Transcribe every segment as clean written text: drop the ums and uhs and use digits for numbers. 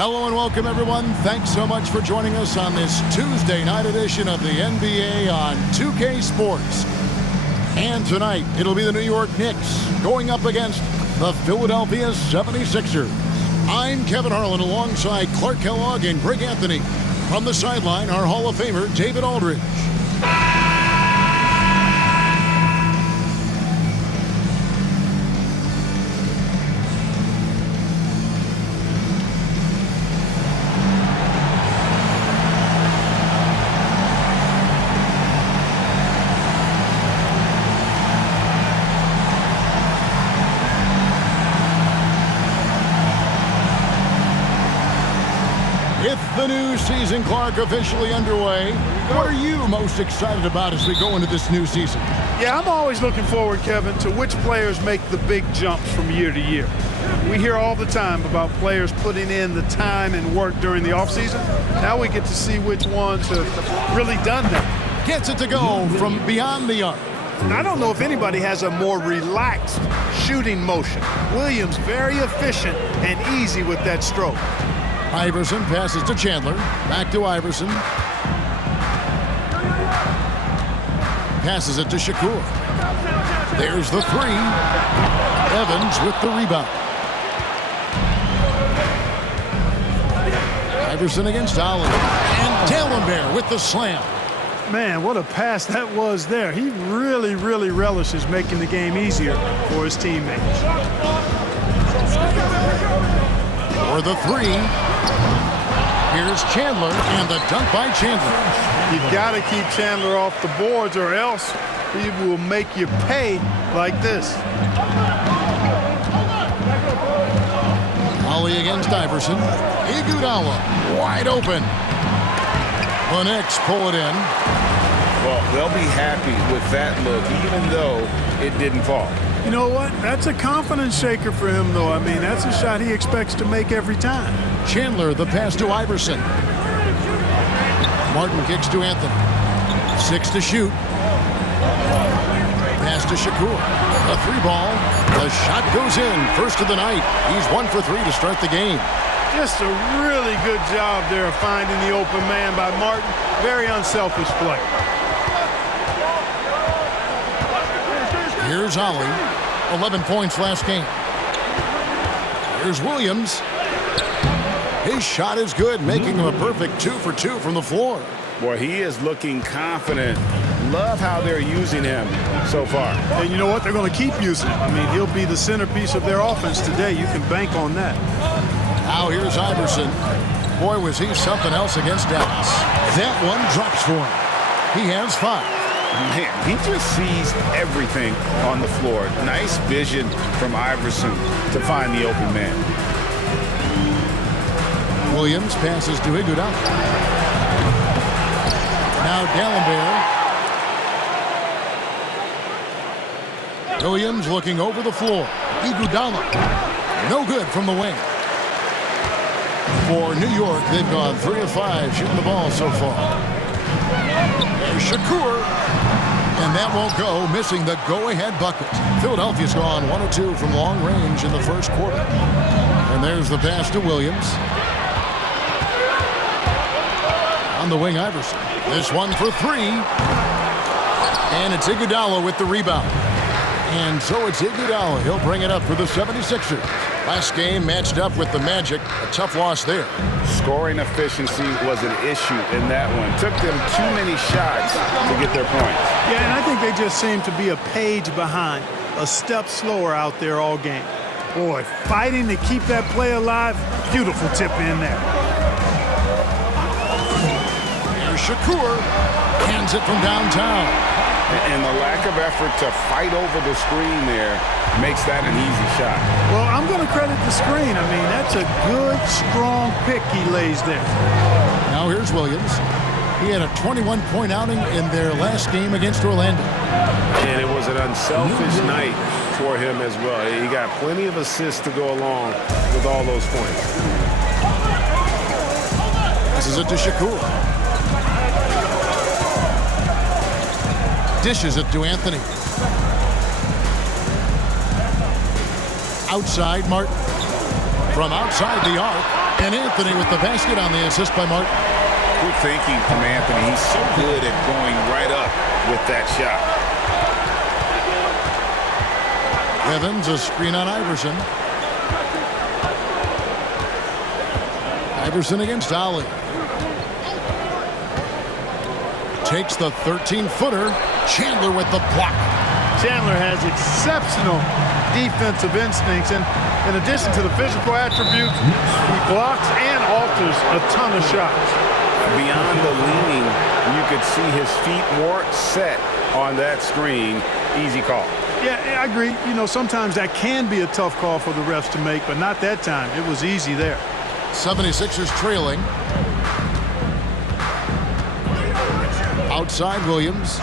Hello and welcome, everyone. Thanks so much for joining us on this Tuesday night edition of the NBA on 2K Sports. And tonight, it'll be the New York Knicks going up against the Philadelphia 76ers. I'm Kevin Harlan alongside Clark Kellogg and Greg Anthony. From the sideline, our Hall of Famer, David Aldridge. With the new season, Clark, officially underway, what are you most excited about as we go into this new season? Yeah, I'm always looking forward, Kevin, to which players make the big jumps from year to year. We hear all the time about players putting in the time and work during the offseason. Now we get to see which ones have really done that. Gets it to go from beyond the arc. I don't know if anybody has a more relaxed shooting motion. Williams very efficient and easy with that stroke. Iverson passes to Chandler. Back to Iverson. Passes it to Shakur. There's the three. Evans with the rebound. Iverson against Ollie. And Dalembert with the slam. Man, what a pass that was there. He really relishes making the game easier for his teammates. For the three. Here's Chandler, and the dunk by Chandler. You've got to keep Chandler off the boards or else he will make you pay like this. Ollie against Iverson. Iguodala wide open. The Knicks pull it in. Well, they'll be happy with that look, even though it didn't fall. You know what? That's a confidence shaker for him, though. I mean, that's a shot he expects to make every time. Chandler, the pass to Iverson. Martin kicks to Anthony. 6 to shoot. Pass to Shakur. A three ball. The shot goes in. First of the night. He's 1 for 3 to start the game. Just a really good job there of finding the open man by Martin. Very unselfish play. Here's Ollie. 11 points last game. Here's Williams. His shot is good, making him a perfect 2 for 2 from the floor. Boy, he is looking confident. Love how they're using him so far. And you know what? They're going to keep using him. I mean, he'll be the centerpiece of their offense today. You can bank on that. Now here's Iverson. Boy, was he something else against Dallas. That one drops for him. He has 5. Man, he just sees everything on the floor. Nice vision from Iverson to find the open man. Williams passes to Iguodala. Now Dalembert. Williams looking over the floor. Iguodala. No good from the wing. For New York, they've gone 3 of 5 shooting the ball so far. There's Shakur. And that won't go, missing the go-ahead bucket. Philadelphia's gone 1 of 2 from long range in the first quarter. And there's the pass to Williams. On the wing, Iverson. This one for 3. And it's Iguodala with the rebound. And so it's Iguodala. He'll bring it up for the 76ers. Last game matched up with the Magic. A tough loss there. Scoring efficiency was an issue in that one. Took them too many shots to get their points. Yeah, and I think they just seem to be a page behind, a step slower out there all game. Boy, fighting to keep that play alive. Beautiful tip in there. Here's Shakur. Hands it from downtown. And the lack of effort to fight over the screen there makes that an easy shot. Well, I'm going to credit the screen. I mean, that's a good, strong pick he lays there. Now here's Williams. He had a 21-point outing in their last game against Orlando. And it was an unselfish night for him as well. He got plenty of assists to go along with all those points. This is it to Shakur. Dishes it to Anthony. Outside, Martin. from outside the arc. And Anthony with the basket on the assist by Martin. Good thinking from Anthony. He's so good at going right up with that shot. Evans, a screen on Iverson. Iverson against Ali. Takes the 13-footer. Chandler with the block. Chandler has exceptional defensive instincts, and in addition to the physical attributes, he blocks and alters a ton of shots. Beyond the leaning, you could see his feet more set on that screen. Easy call. Yeah, I agree. You know, sometimes that can be a tough call for the refs to make, but not that time. It was easy there. 76ers trailing. Outside Williams.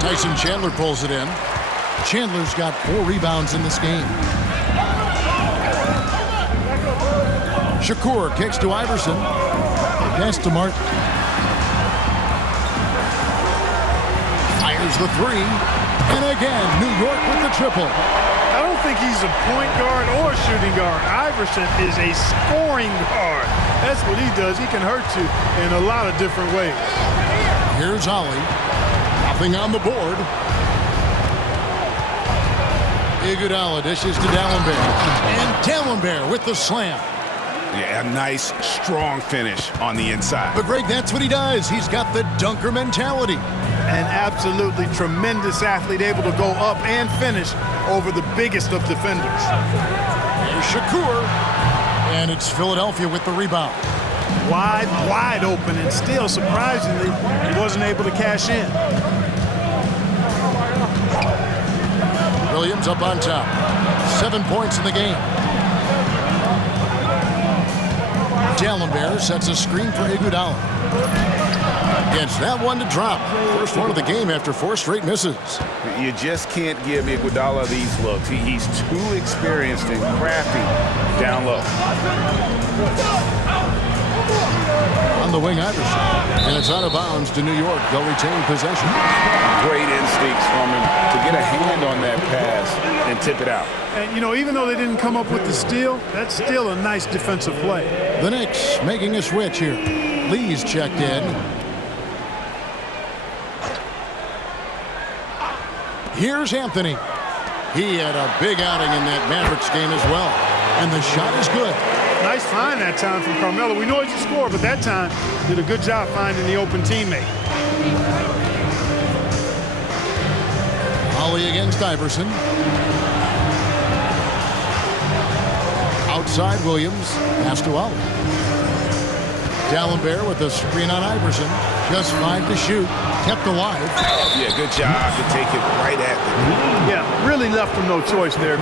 Tyson Chandler pulls it in. Chandler's got 4 rebounds in this game. Shakur kicks to Iverson. Pass to Martin. Fires the 3. And again, New York with the triple. I don't think he's a point guard or a shooting guard. Iverson is a scoring guard. That's what he does. He can hurt you in a lot of different ways. Here's Ollie. Nothing on the board. Iguodala dishes to Dallenberg. And Dallenberg with the slam. Yeah, a nice, strong finish on the inside. But, Greg, that's what he does. He's got the dunker mentality. An absolutely tremendous athlete, able to go up and finish over the biggest of defenders. Here's Shakur. And it's Philadelphia with the rebound. Wide open, and still, surprisingly, he wasn't able to cash in. Williams up on top. 7 points in the game. Dallenberg sets a screen for Iguodala. Gets that one to drop. First one of the game after 4 straight misses. You just can't give Iguodala these looks. He's too experienced and crafty down low. On the wing, Iverson. And it's out of bounds to New York. They'll retain possession. Great instincts from him to get a hand on that pass and tip it out. And, you know, even though they didn't come up with the steal, that's still a nice defensive play. The Knicks making a switch here. Lee's checked in. Here's Anthony. He had a big outing in that Mavericks game as well. And the shot is good. Nice find that time from Carmelo. We know he's a scorer, but that time did a good job finding the open teammate. Ollie against Iverson. Outside Williams. Pass to Ollie. Dallenberg with a screen on Iverson. Just 5 to shoot. Kept alive. Yeah, good job to take it right at them. Yeah, really left him no choice there.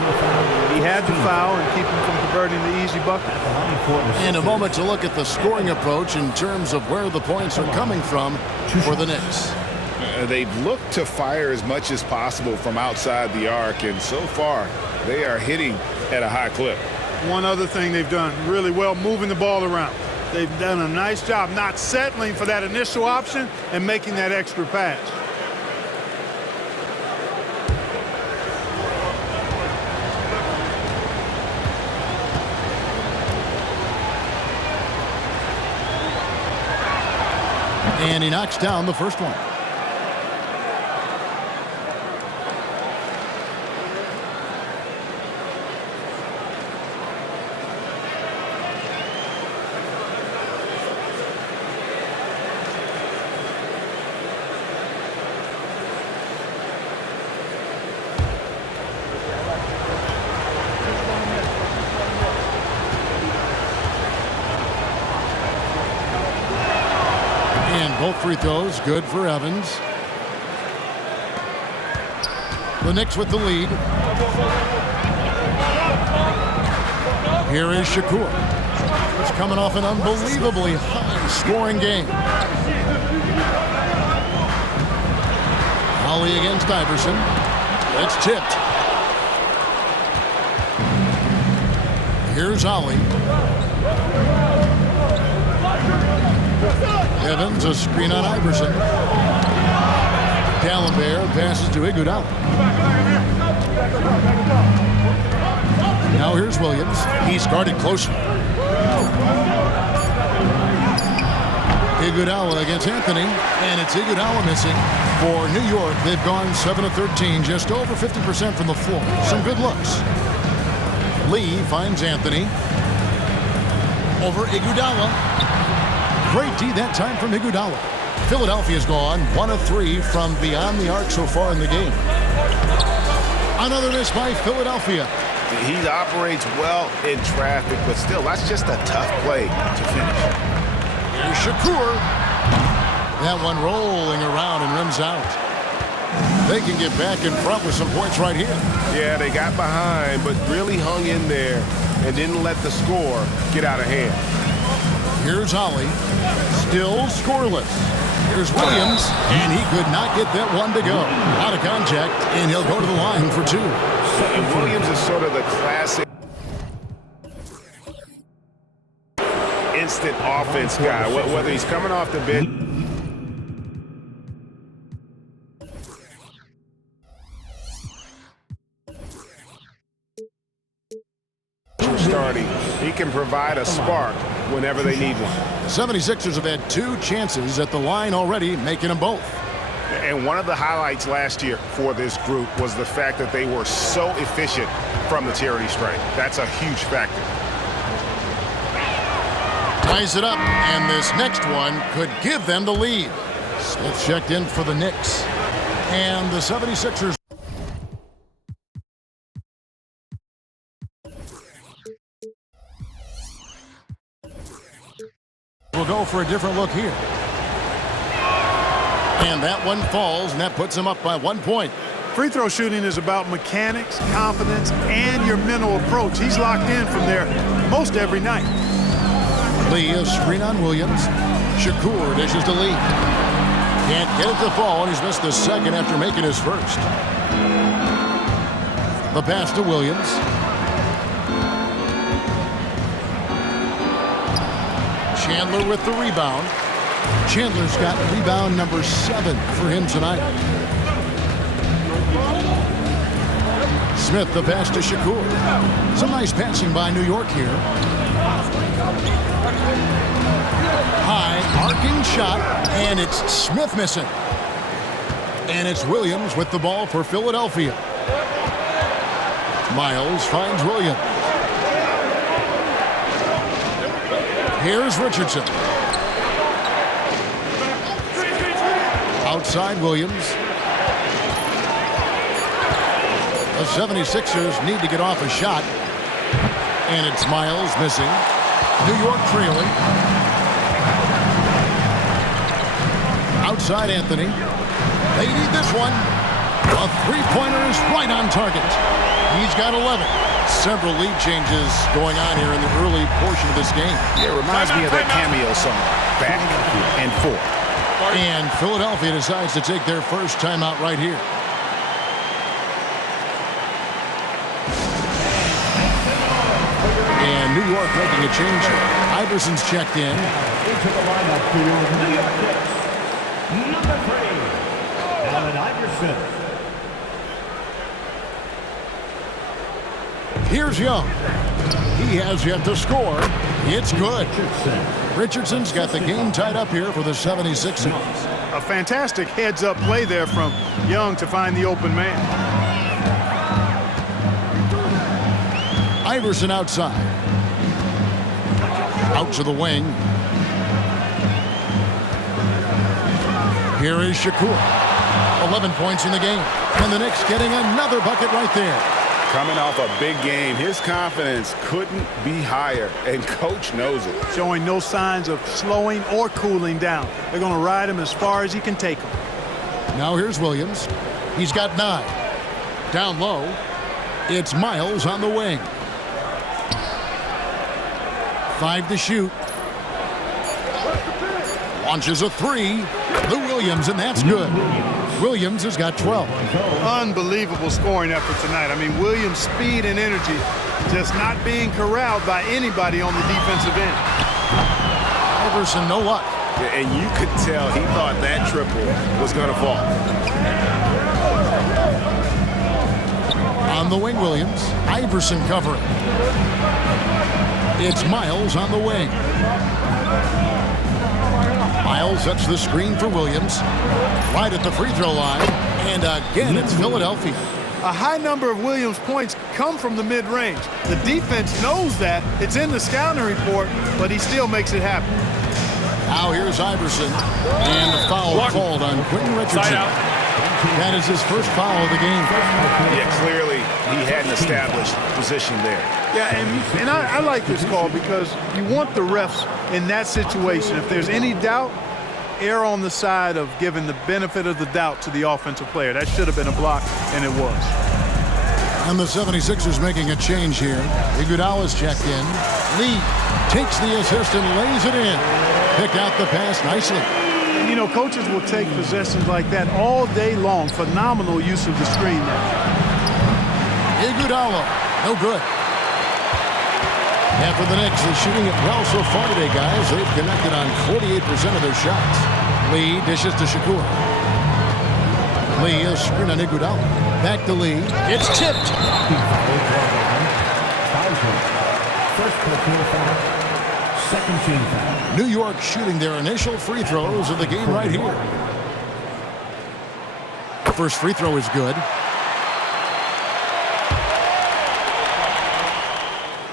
He had to foul and keep him from converting the easy bucket. In a moment to look at the scoring approach in terms of where the points are coming from for the Knicks. They've looked to fire as much as possible from outside the arc, and so far they are hitting at a high clip. One other thing they've done really well, moving the ball around. They've done a nice job not settling for that initial option and making that extra pass. And he knocks down the first one. Both free throws good for Evans. The Knicks with the lead. Here is Shakur. He's coming off an unbelievably high-scoring game. Ollie against Iverson. It's tipped. Here's Ollie. Evans, a screen on Iverson. Gallagher passes to Iguodala. Now here's Williams. He's guarded closely. Iguodala against Anthony, and it's Iguodala missing for New York. They've gone 7 of 13, just over 50% from the floor. Some good looks. Lee finds Anthony. Over Iguodala. Great D that time from Iguodala. Philadelphia's gone 1 of 3 from beyond the arc so far in the game. Another miss by Philadelphia. He operates well in traffic, but still, that's just a tough play to finish. Here's Shakur. That one rolling around and rims out. They can get back in front with some points right here. Yeah, they got behind, but really hung in there and didn't let the score get out of hand. Here's Holly. Still scoreless. Here's Williams, and he could not get that one to go. Out of contact, and he'll go to the line for 2. And Williams is sort of the classic instant offense guy, whether he's coming off the bench. Starting, he can provide a spark whenever they need one. The 76ers have had 2 chances at the line already, making them both. And one of the highlights last year for this group was the fact that they were so efficient from the charity stripe. That's a huge factor. Ties it up, and this next one could give them the lead. Smith checked in for the Knicks. And the 76ers will go for a different look here. And that one falls, and that puts them up by 1 point. Free throw shooting is about mechanics, confidence, and your mental approach. He's locked in from there most every night. Lee, a screen on Williams. Shakur dishes to Lee. Can't get it to fall, and he's missed the second after making his first. The pass to Williams. Chandler with the rebound. Chandler's got rebound number 7 for him tonight. Smith, the pass to Shakur. Some nice passing by New York here. High, arcing shot, and it's Smith missing. And it's Williams with the ball for Philadelphia. Miles finds Williams. Here's Richardson. Outside Williams. The 76ers need to get off a shot. And it's Miles missing. New York trailing. Outside Anthony. They need this one. A three-pointer is right on target. He's got 11. Several lead changes going on here in the early portion of this game. It reminds me of that cameo song, Back and Forth. And Philadelphia decides to take their first timeout right here. And New York making a change here. Iverson's checked in. Into the lineup for your New York Knicks, number 3, Allen Iverson. Here's Young. He has yet to score. It's good. Richardson's got the game tied up here for the 76ers. A fantastic heads-up play there from Young to find the open man. Iverson outside. Out to the wing. Here is Shakur. 11 points in the game. And the Knicks getting another bucket right there. Coming off a big game, his confidence couldn't be higher, and coach knows it. Showing no signs of slowing or cooling down. They're going to ride him as far as he can take him. Now here's Williams. He's got 9. Down low. It's Miles on the wing. 5 to shoot. Launches a 3. The Williams, and that's good. Williams has got 12. Unbelievable scoring effort tonight. I mean, Williams' speed and energy just not being corralled by anybody on the defensive end. Iverson, no luck. And you could tell he thought that triple was going to fall. On the wing, Williams. Iverson covering. It's Miles on the wing. Miles sets the screen for Williams. Right at the free throw line. And again, it's Philadelphia. A high number of Williams' points come from the mid-range. The defense knows that. It's in the scouting report, but he still makes it happen. Now here's Iverson. And the foul called on Quentin Richardson. That is his first foul of the game. Yeah, clearly he hadn't established position there. Yeah, and I like this call because you want the refs in that situation. If there's any doubt, err on the side of giving the benefit of the doubt to the offensive player. That should have been a block, and it was. And the 76ers making a change here. Iguodala's checked in. Lee takes the assist and lays it in. Picked out the pass nicely. And, you know, coaches will take possessions like that all day long. Phenomenal use of the screen there. Iguodala, no good. And for the Knicks, they're shooting it well so far today, guys. They've connected on 48% of their shots. Lee dishes to Shakur. Lee is screen on Iguodala. Back to Lee. It's tipped. First personal foul. Second team foul. New York shooting their initial free throws of the game right here. First free throw is good.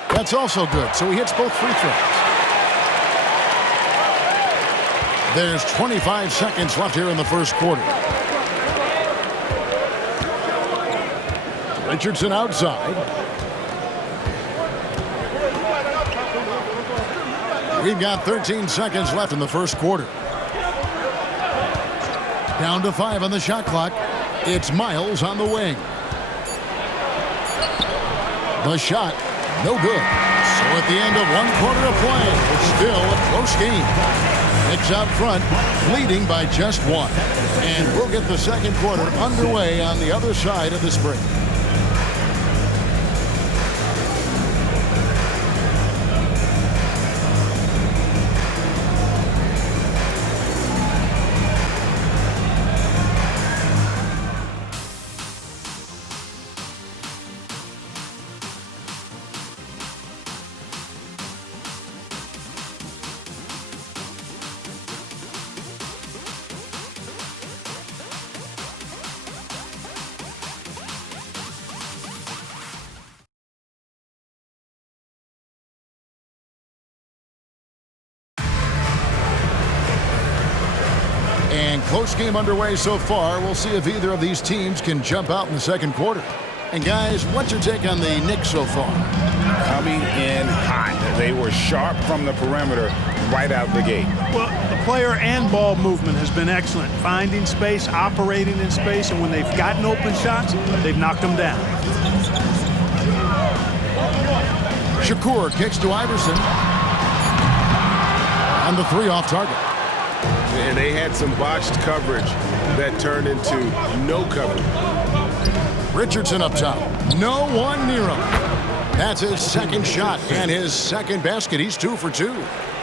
That's also good, so he hits both free throws. There's 25 seconds left here in the first quarter. Richardson outside. We've got 13 seconds left in the first quarter. Down to 5 on the shot clock. It's Miles on the wing. The shot, no good. So at the end of 1 quarter of play, it's still a close game. Knicks out front, leading by just 1. And we'll get the second quarter underway on the other side of this break. And close game underway so far. We'll see if either of these teams can jump out in the second quarter. And guys, what's your take on the Knicks so far? Coming in hot. They were sharp from the perimeter right out the gate. Well, the player and ball movement has been excellent. Finding space, operating in space, and when they've gotten open shots, they've knocked them down. Shakur kicks to Iverson. On the 3 off target. And they had some botched coverage that turned into no coverage. Richardson up top. No one near him. That's his second shot and his second basket. He's 2 for 2.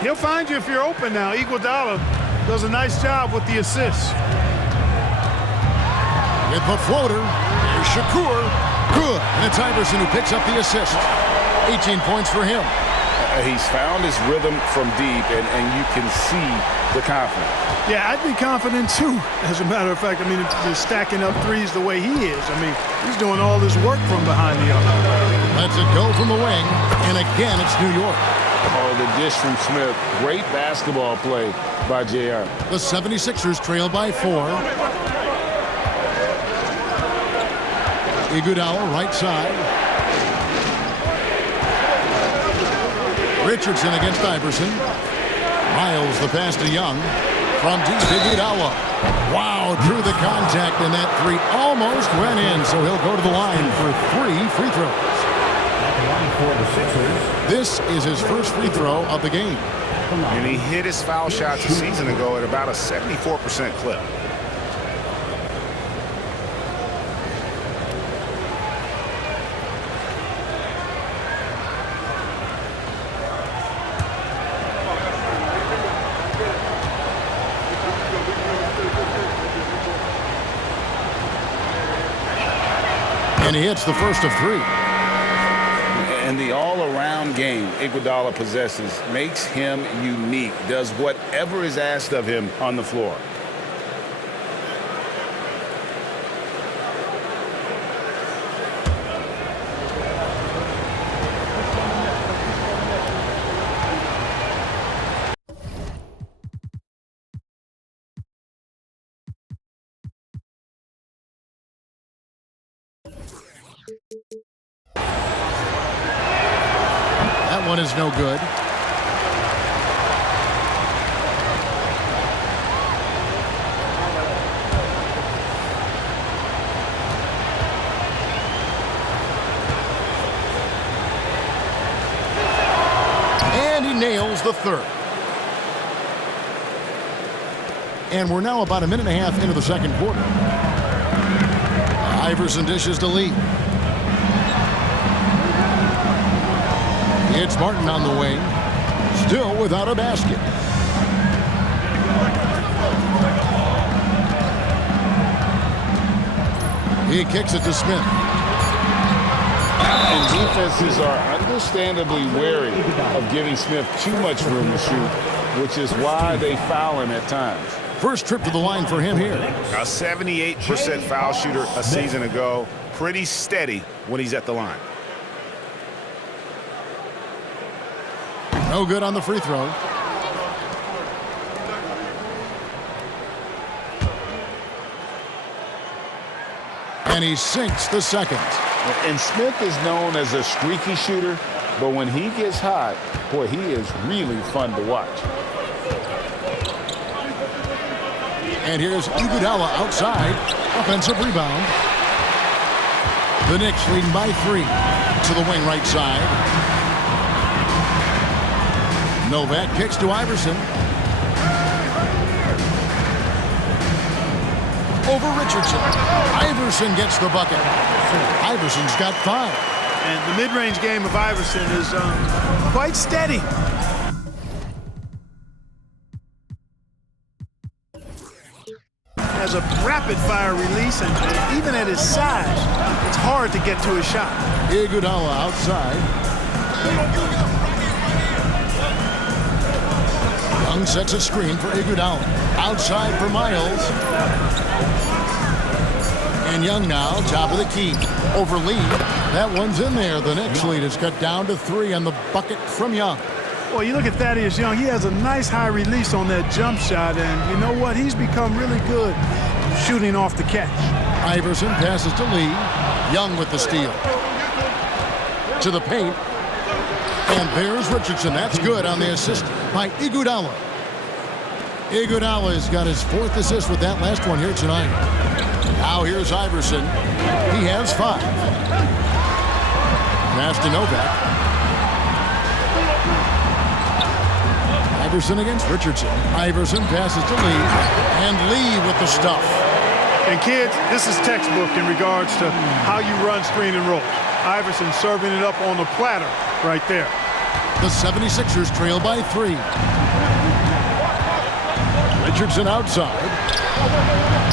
He'll find you if you're open now. Iguodala does a nice job with the assists. With the floater, here's Shakur. Good. And it's Iverson who picks up the assist. 18 points for him. He's found his rhythm from deep, and you can see the confidence. Yeah, I'd be confident too, as a matter of fact. I mean, just stacking up threes the way he is. I mean, he's doing all this work from behind the arc. Lets it go from the wing, and again, it's New York. Oh, the dish from Smith. Great basketball play by JR. The 76ers trail by 4. Iguodala, right side. Richardson against Iverson. Miles the pass to Young. From deep, Iguodala. Wow, drew the contact, and that 3 almost went in, so he'll go to the line for 3 free throws. This is his first free throw of the game. And he hit his foul shots a season ago at about a 74% clip. And he hits the first of 3. And the all-around game Iguodala possesses makes him unique, does whatever is asked of him on the floor. That one is no good. And he nails the third. And we're now about a minute and a half into the second quarter. Iverson dishes to Lee. It's Martin on the wing, still without a basket. He kicks it to Smith. And defenses are understandably wary of giving Smith too much room to shoot, which is why they foul him at times. First trip to the line for him here. A 78% foul shooter a season ago. Pretty steady when he's at the line. No good on the free throw. And he sinks the second. And Smith is known as a streaky shooter, but when he gets hot, boy, he is really fun to watch. And here's Iguodala outside. Offensive rebound. The Knicks leading by 3 to the wing right side. Novak kicks to Iverson. Over Richardson. Iverson gets the bucket. Iverson's got 5. And the mid-range game of Iverson is quite steady. Has a rapid-fire release, and even at his size, it's hard to get to his shot. Iguodala outside. Young sets a screen for Iguodala. Outside for Miles. And Young now, top of the key. Over Lee. That one's in there. The Knicks lead is cut down to 3 on the bucket from Young. Well, you look at Thaddeus Young, he has a nice high release on that jump shot, and you know what? He's become really good shooting off the catch. Iverson passes to Lee. Young with the steal. To the paint. And there's Richardson. That's good on the assist by Iguodala. Iguodala's got his 4th assist with that last one here tonight. Now here's Iverson. He has 5. Pass to Novak. Iverson against Richardson. Iverson passes to Lee. And Lee with the stuff. And kids, this is textbook in regards to how you run screen and roll. Iverson serving it up on the platter right there. The 76ers trail by 3. Richardson outside.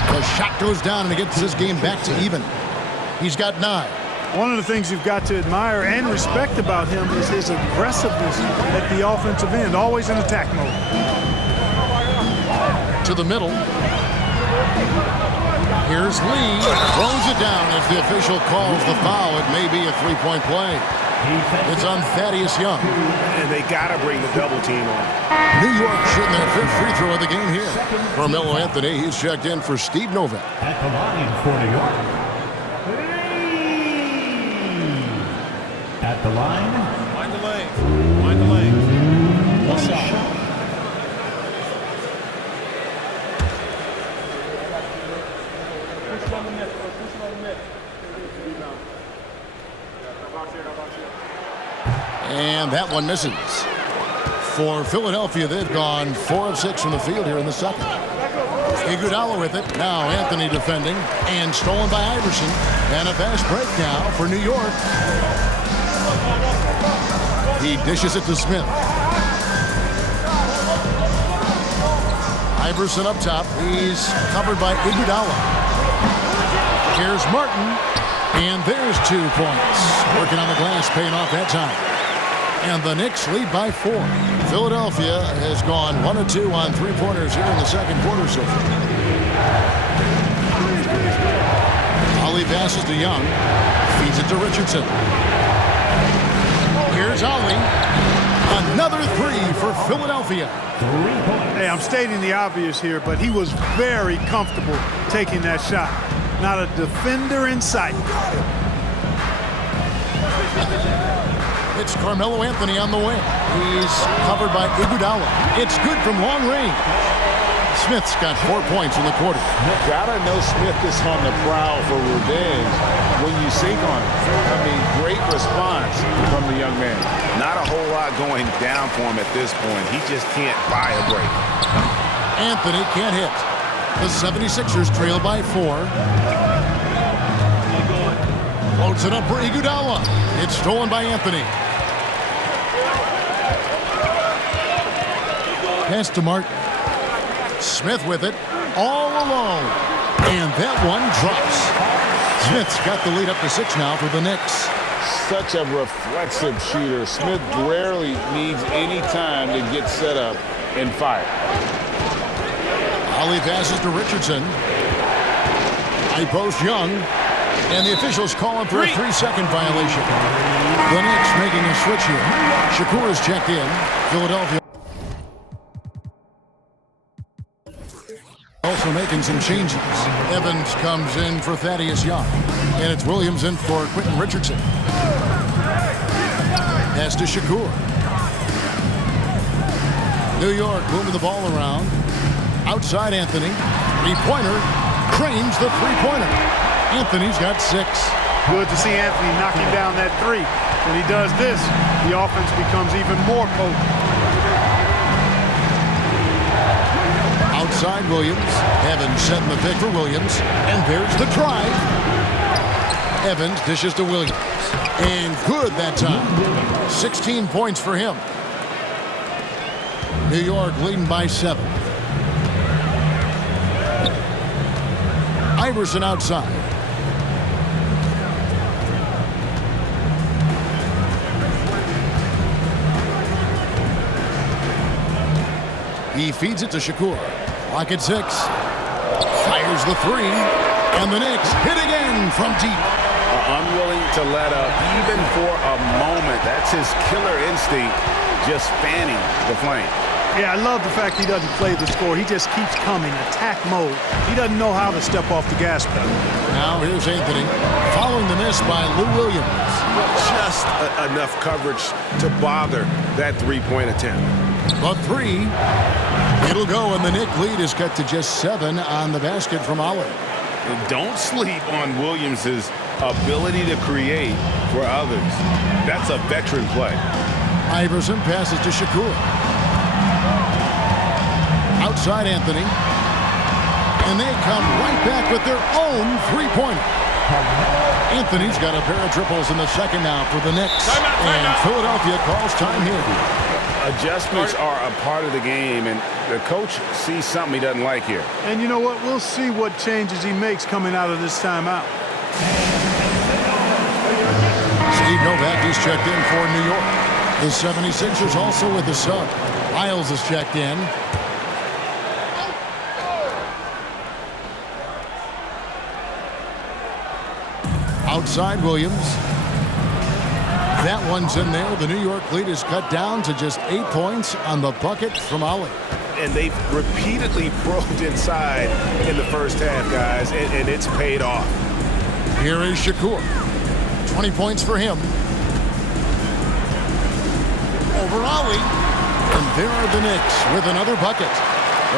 The shot goes down and it gets this game back to even. He's got 9. One of the things you've got to admire and respect about him is his aggressiveness at the offensive end, always in attack mode. To the middle. Here's Lee. Throws it down as the official calls the foul. It may be a 3-point play. It's on Thaddeus Young. And they got to bring the double team on. New York shooting their 5th free throw of the game here. Carmelo Anthony, he's checked in for Steve Novak. At the line for New York. At the line. Mind the lane. Mind the lane. One shot. And that one misses. For Philadelphia, they've gone 4 of 6 from the field here in the second. Iguodala with it. Now Anthony defending. And stolen by Iverson. And a fast break now for New York. He dishes it to Smith. Iverson up top. He's covered by Iguodala. Here's Martin. And there's 2 points. Working on the glass, paying off that time. And the Knicks lead by 4. Philadelphia has gone 1 of 2 on 3-pointers here in the second quarter so far. Ali passes to Young. Feeds it to Richardson. Here's Ali. Another 3 for Philadelphia. Hey, I'm stating the obvious here, but he was very comfortable taking that shot. Not a defender in sight. It's Carmelo Anthony on the wing. He's covered by Iguodala. It's good from long range. Smith's got 4 points in the quarter. Gotta know Smith is on the prowl for revenge when you sink on him. I mean, great response from the young man. Not a whole lot going down for him at this point. He just can't buy a break. Anthony can't hit. The 76ers trail by 4. Floats it up for Iguodala. It's stolen by Anthony. Pass to Martin. Smith with it, all alone. And that one drops. Smith's got the lead up to 6 now for the Knicks. Such a reflexive shooter. Smith rarely needs any time to get set up and fire. Ali passes to Richardson. High post Young. And the officials call him for a 3-second violation. The Knicks making a switch here. Shakur is checked in. Philadelphia also making some changes. Evans comes in for Thaddeus Young. And it's Williams in for Quentin Richardson. Pass to Shakur. New York moving the ball around. Outside Anthony. 3-pointer. Cranes the 3-pointer. Anthony's got 6. Good to see Anthony knocking down that 3. When he does this, the offense becomes even more potent. Outside Williams. Evans setting the pick for Williams. And there's the drive. Evans dishes to Williams. And good that time. 16 points for him. New York leading by 7. Iverson outside. He feeds it to Shakur. Clock at 6. Fires the 3. And the Knicks hit again from deep. Unwilling to let up even for a moment. That's his killer instinct, just fanning the flame. Yeah, I love the fact he doesn't play the score. He just keeps coming, attack mode. He doesn't know how to step off the gas pedal. Now here's Anthony, following the miss by Lou Williams. Just enough coverage to bother that 3-point attempt. The 3. It'll go, and the Knicks lead is cut to just 7 on the basket from Ali. And don't sleep on Williams's ability to create for others. That's a veteran play. Iverson passes to Shakur. Outside Anthony. And they come right back with their own 3-pointer. Anthony's got a pair of triples in the second now for the Knicks. And Philadelphia calls time here. Adjustments are a part of the game, and the coach sees something he doesn't like here. And you know what? We'll see what changes he makes coming out of this timeout. Steve Novak is checked in for New York. The 76ers also with the sub. Miles is checked in. Outside Williams. That one's in there. The New York lead is cut down to just 8 points on the bucket from Ali. And they've repeatedly probed inside in the first half, guys, and it's paid off. Here is Shakur. 20 points for him. Over Ali. And there are the Knicks with another bucket.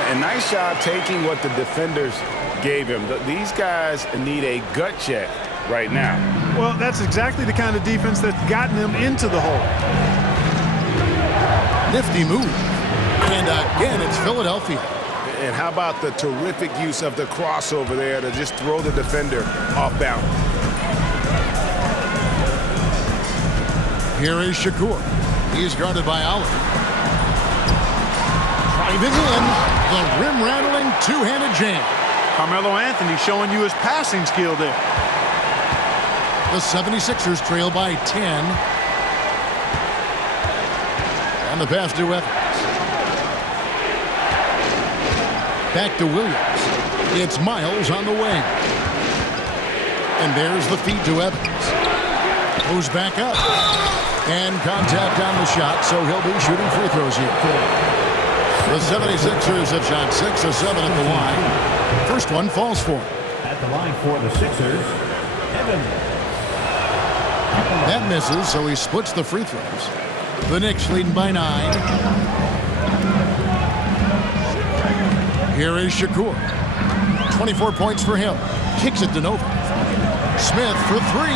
A nice job taking what the defenders gave him. These guys need a gut check right now. Well, that's exactly the kind of defense that's gotten them into the hole. Nifty move. And again, it's Philadelphia. And how about the terrific use of the crossover there to just throw the defender off balance. Here is Shakur. He's guarded by Ali. Driving in, the rim-rattling two-handed jam. Carmelo Anthony showing you his passing skill there. The 76ers trail by 10. And the pass to Evans. Back to Williams. It's Miles on the wing. And there's the feed to Evans. Moves back up. And contact on the shot, so he'll be shooting free throws here. The 76ers have shot 6 of 7 at the line. First one falls for him. At the line for the Sixers, Evans. That misses, so he splits the free throws. The Knicks leading by 9. Here is Shakur. 24 points for him. Kicks it to Nova. Smith for 3.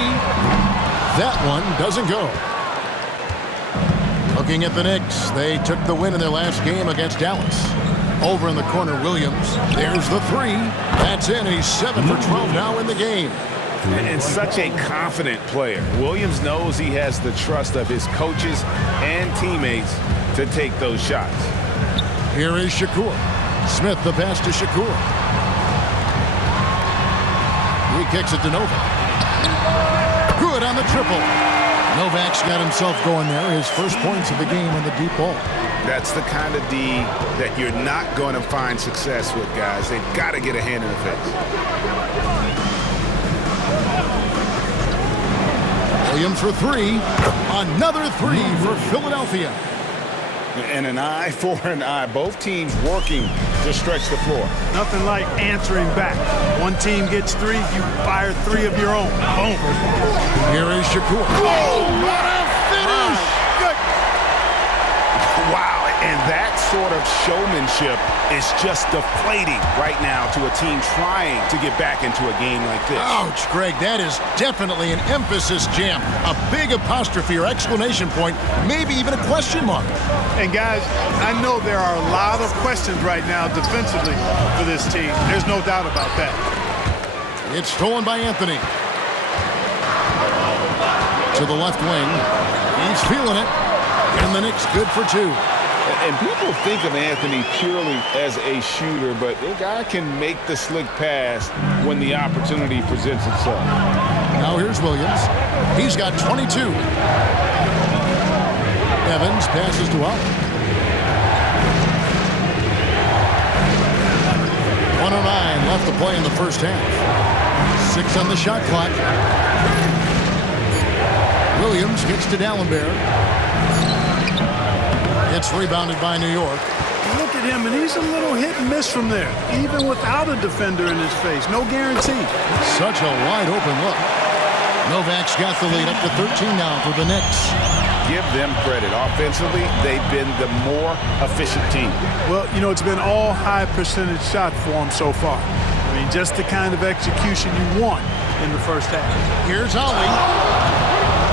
That one doesn't go. Looking at the Knicks, they took the win in their last game against Dallas. Over in the corner, Williams. There's the 3. That's in. He's 7 for 12 now in the game. And such a confident player. Williams knows he has the trust of his coaches and teammates to take those shots. Here is Shakur. Smith, the pass to Shakur. He kicks it to Nova. Good on the triple. Novak's got himself going there. His first points of the game on the deep ball. That's the kind of D that you're not going to find success with, guys. They've got to get a hand in the face. Williams for 3. Another 3 for Philadelphia. And an eye for an eye. Both teams working to stretch the floor. Nothing like answering back. One team gets 3, you fire 3 of your own. Boom. Here is Shakur. Oh, what a finish! Good. Wow, and that sort of showmanship is just deflating right now to a team trying to get back into a game like this. Ouch, Greg, that is definitely an emphasis jam. A big apostrophe or exclamation point, maybe even a question mark. And guys, I know there are a lot of questions right now defensively for this team. There's no doubt about that. It's stolen by Anthony. To the left wing. He's feeling it. And the Knicks good for 2. And people think of Anthony purely as a shooter, but the guy can make the slick pass when the opportunity presents itself. Now here's Williams. He's got 22. Evans passes to Allen. 109 left to play in the first half. 6 on the shot clock. Williams gets to Dallenberg. It's rebounded by New York. Look at him, and he's a little hit and miss from there, even without a defender in his face. No guarantee. Such a wide open look. Novak's got the lead up to 13 now for the Knicks. Give them credit. Offensively, they've been the more efficient team. Well, you know, it's been all high percentage shot for them so far. I mean, just the kind of execution you want in the first half. Here's Ollie.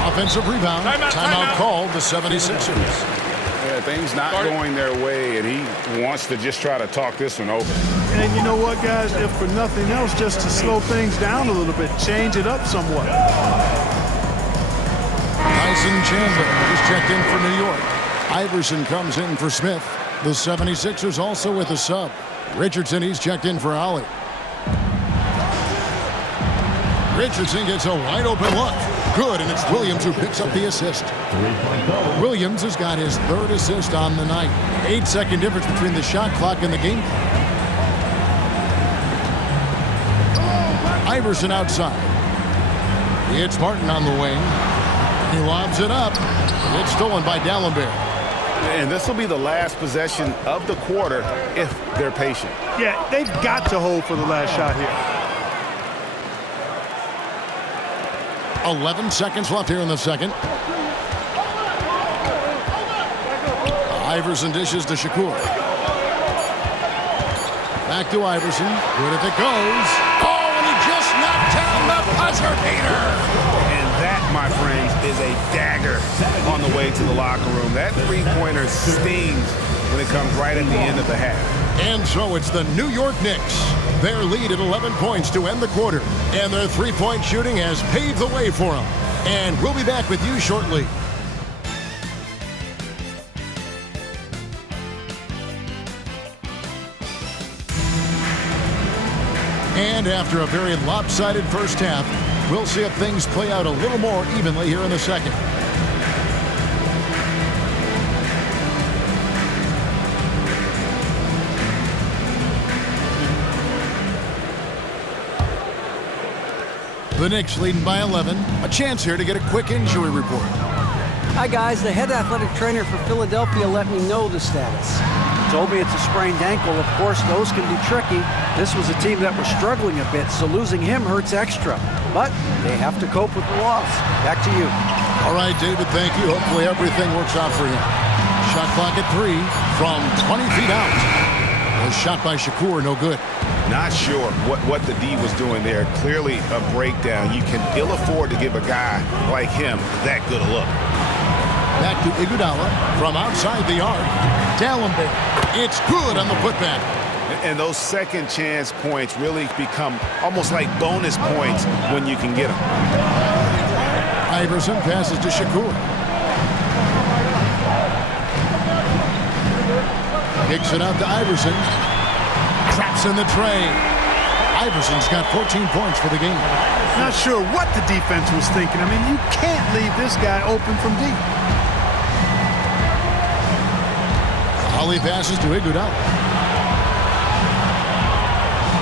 Offensive rebound. Timeout called the 76ers. Yeah, things not going their way, and he wants to just try to talk this one over. And you know what, guys? If for nothing else, just to slow things down a little bit, change it up somewhat. Tyson Chandler is checked in for New York. Iverson comes in for Smith. The 76ers also with a sub. Richardson, he's checked in for Ollie. Richardson gets a wide open look. Good, and it's Williams who picks up the assist. Williams has got his 3rd assist on the night. 8-second difference between the shot clock and the game clock. Iverson outside. It's Martin on the wing. He lobs it up. It's stolen by Dallenberg. And this will be the last possession of the quarter if they're patient. Yeah, they've got to hold for the last shot here. 11 seconds left here in the second. Iverson dishes to Shakur. Back to Iverson. Good if it goes. Oh, and he just knocked down the buzzer beater. And that, my friends, is a dagger on the way to the locker room. That three-pointer stings when it comes right at the end of the half. And so it's the New York Knicks. Their lead at 11 points to end the quarter. And their three-point shooting has paved the way for them. And we'll be back with you shortly. And after a very lopsided first half, We'll see if things play out a little more evenly here in the second. The Knicks leading by 11. A chance here to get a quick injury report. Hi guys, the head athletic trainer for Philadelphia let me know the status. He told me it's a sprained ankle. Of course, those can be tricky. This was a team that was struggling a bit, so losing him hurts extra. But they have to cope with the loss. Back to you. All right, David, thank you. Hopefully everything works out for him. Shot clock at 3 from 20 feet out. Was shot by Shakur, no good. Not sure what the D was doing there. Clearly a breakdown. You can ill afford to give a guy like him that good a look. Back to Iguodala from outside the arc. Dallenberg. It's good on the putback. And those second chance points really become almost like bonus points when you can get them. Iverson passes to Shakur. Kicks it out to Iverson. Traps in the tray. Iverson's got 14 points for the game. Not sure what the defense was thinking. I mean, you can't leave this guy open from deep. Holly passes to Iguodala.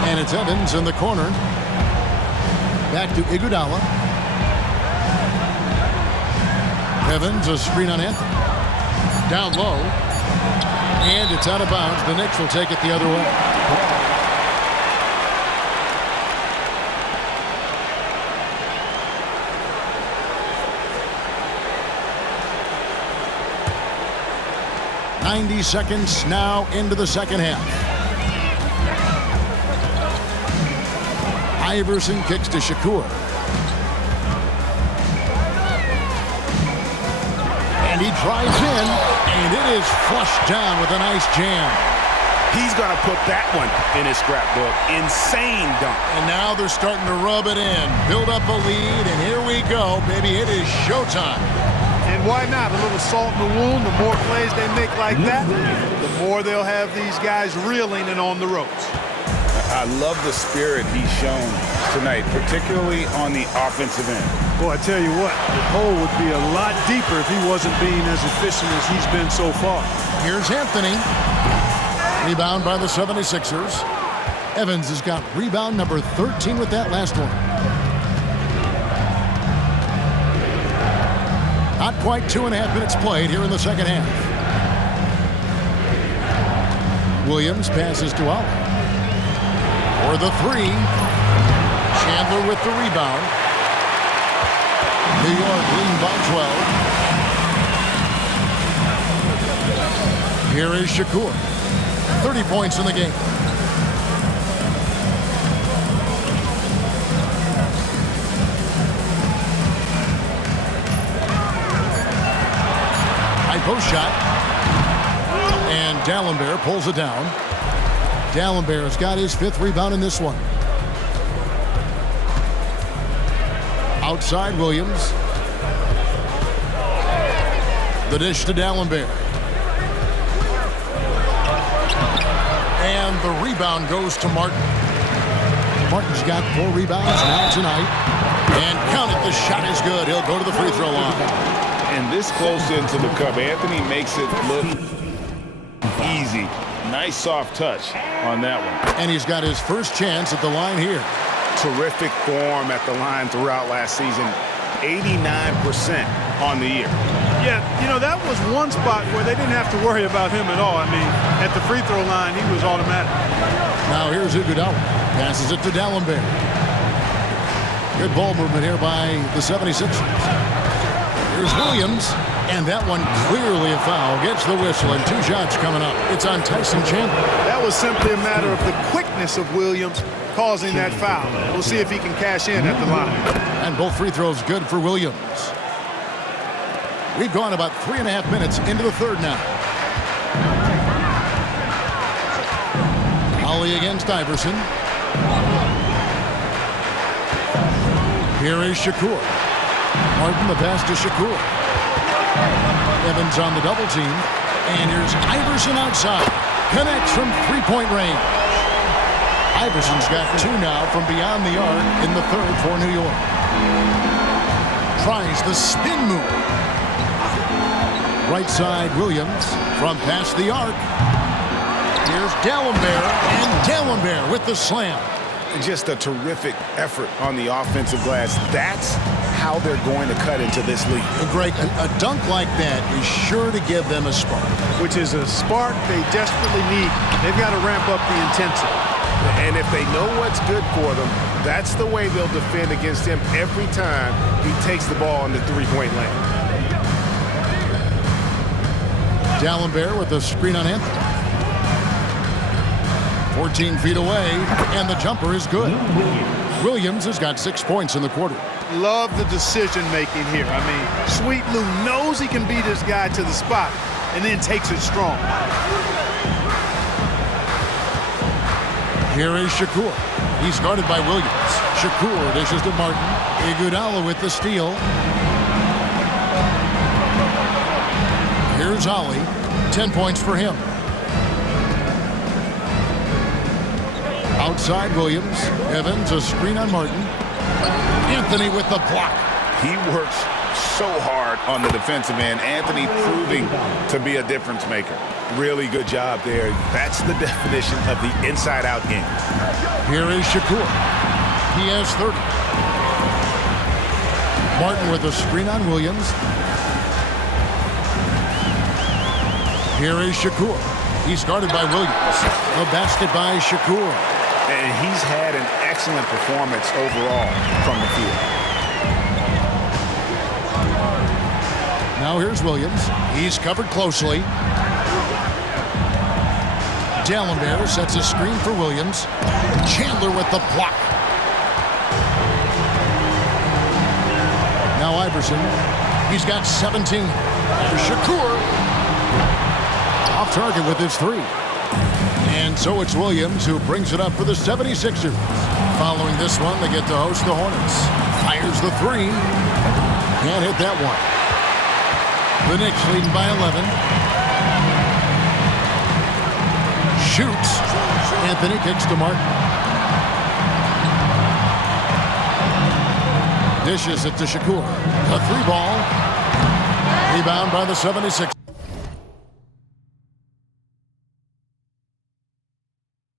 And it's Evans in the corner. Back to Iguodala. Evans, a screen on Anthony. Down low. And it's out of bounds. The Knicks will take it the other way. "90 seconds now into the second half. Iverson kicks to Shakur. And he drives in, and it is flushed down with a nice jam. He's going to put that one in his scrapbook. Insane dunk. And now they're starting to rub it in, build up a lead, and here we go, baby. It is showtime. And why not? A little salt in the wound. The more plays they make like that, the more they'll have these guys reeling and on the ropes. I love the spirit he's shown tonight, particularly on the offensive end. Boy, I tell you what, the hole would be a lot deeper if he wasn't being as efficient as he's been so far. Here's Anthony. Rebound by the 76ers. Evans has got rebound number 13 with that last one. Not quite 2.5 minutes played here in the second half. Williams passes to Allen. For the three. Chandler with the rebound. New York leading by 12. Here is Shakur. 30 points in the game. High post shot. And Dallenberg pulls it down. Dallenberg has got his 5th rebound in this one. Outside Williams. The dish to Dallenberg. And the rebound goes to Martin. Martin's got 4 rebounds now tonight. And count it, the shot is good. He'll go to the free throw line. And this close into the cup, Anthony makes it look easy. Nice soft touch on that one. And he's got his first chance at the line here. Terrific form at the line throughout last season. 89% on the year. Yeah, you know, that was one spot where they didn't have to worry about him at all. I mean, at the free throw line, he was automatic. Now here's Iguodala. Passes it to Dallenberg. Good ball movement here by the 76ers. Here's Williams. And that one clearly a foul. Gets the whistle and 2 shots coming up. It's on Tyson Chandler. That was simply a matter of the quickness of Williams causing that foul. We'll see if he can cash in at the line. And both free throws good for Williams. We've gone about 3.5 minutes into the third now. Holly against Iverson. Here is Shakur. Martin the pass to Shakur. Evans on the double team. And here's Iverson outside. Connects from 3-point range. Iverson's got 2 now from beyond the arc in the third for New York. Tries the spin move. Right side, Williams from past the arc. Here's D'Alembert, and D'Alembert with the slam. Just a terrific effort on the offensive glass. That's how they're going to cut into this league. Greg, a dunk like that is sure to give them a spark. Which is a spark they desperately need. They've got to ramp up the intensity. And if they know what's good for them, that's the way they'll defend against him every time he takes the ball in the three-point lane. D'Alembert with the screen on Anthony. 14 feet away, and the jumper is good. Williams has got 6 points in the quarter. Love the decision-making here. I mean, Sweet Lou knows he can beat this guy to the spot and then takes it strong. Here is Shakur. He's guarded by Williams. Shakur dishes to Martin. Iguodala with the steal. Here's Ollie. 10 points for him. Outside Williams. Evans, a screen on Martin. Anthony with the block. He works so hard on the defensive end. Anthony proving to be a difference maker. Really good job there. That's the definition of the inside-out game. Here is Shakur. He has 30. Martin with a screen on Williams. Here is Shakur. He's guarded by Williams. A basket by Shakur. And he's had an excellent performance overall from the field. Now here's Williams. He's covered closely. D'Alembert sets a screen for Williams. Chandler with the block. Now Iverson. He's got 17. Shakur. Off target with his three. And so it's Williams who brings it up for the 76ers. Following this one, they get to host the Hornets. Fires the three. Can't hit that one. The Knicks leading by 11. Shoots. Anthony kicks to Martin. Dishes it to Shakur. A three ball. Rebound by the 76ers.